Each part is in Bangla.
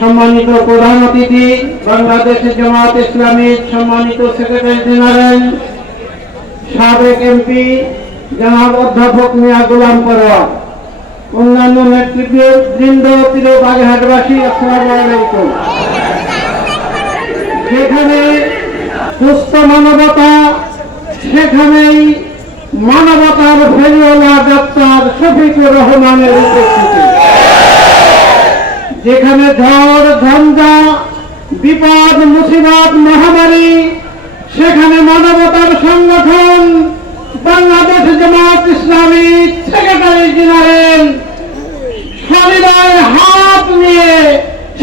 সম্মানিত প্রধান অতিথি বাংলাদেশ জামাত ইসলামী সম্মানিত সেক্রেটারি জেনারেল, সাবেক এমপি, জনাব অধ্যাপক মিয়া গোলাম পরোয়া, অন্যান্য নেতৃবৃন্দ প্রিয় বাগেরহাটবাসী, আসসালামু যেখানে সুস্থ মানবতা, সেখানেই মানবতার ফেরিওয়ালা ডাক্তার শফিকুর রহমানের উপস্থিতি। যেখানে ঝড় ঝঞ্ঝা বিপদ, মুসিবত, মহামারী, সেখানে মানবতার সংগঠন, বাংলাদেশ জামাত ইসলামী সেক্রেটারি জেনারেল শনিবার হাত নিয়ে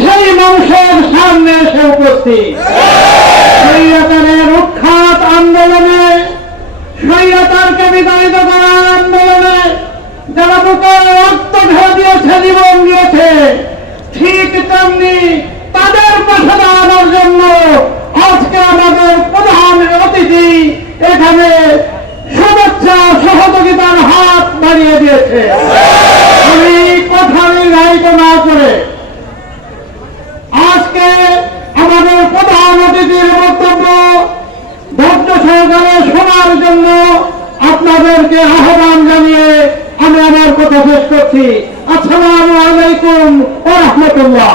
সেই মানুষের সামনে এসে উপস্থিত। স্বৈরাচারের উৎখাত আন্দোলনে স্বৈরাচারকে বিতাড়িত করার আন্দোলনে যারা বুকে রক্ত ঢেলে দিয়েছে জীবন দিয়েছে ঠিক তেমনি তাদের পাশে দাঁড়ানোর জন্য আজকে আমাদের প্রধান অতিথি এখানে শুভেচ্ছা সহযোগিতার হাত বাড়িয়ে দিয়েছে। আমি কথা নির্ধারিত না করে আজকে আমাদের প্রধান অতিথির বক্তব্য ধৈর্য সহকারে শোনার জন্য আপনাদেরকে আহ্বান জানিয়ে আমি আমার কথা শেষ করছি। আসসালামু আলাইকুম ও রহমতুল্লাহ।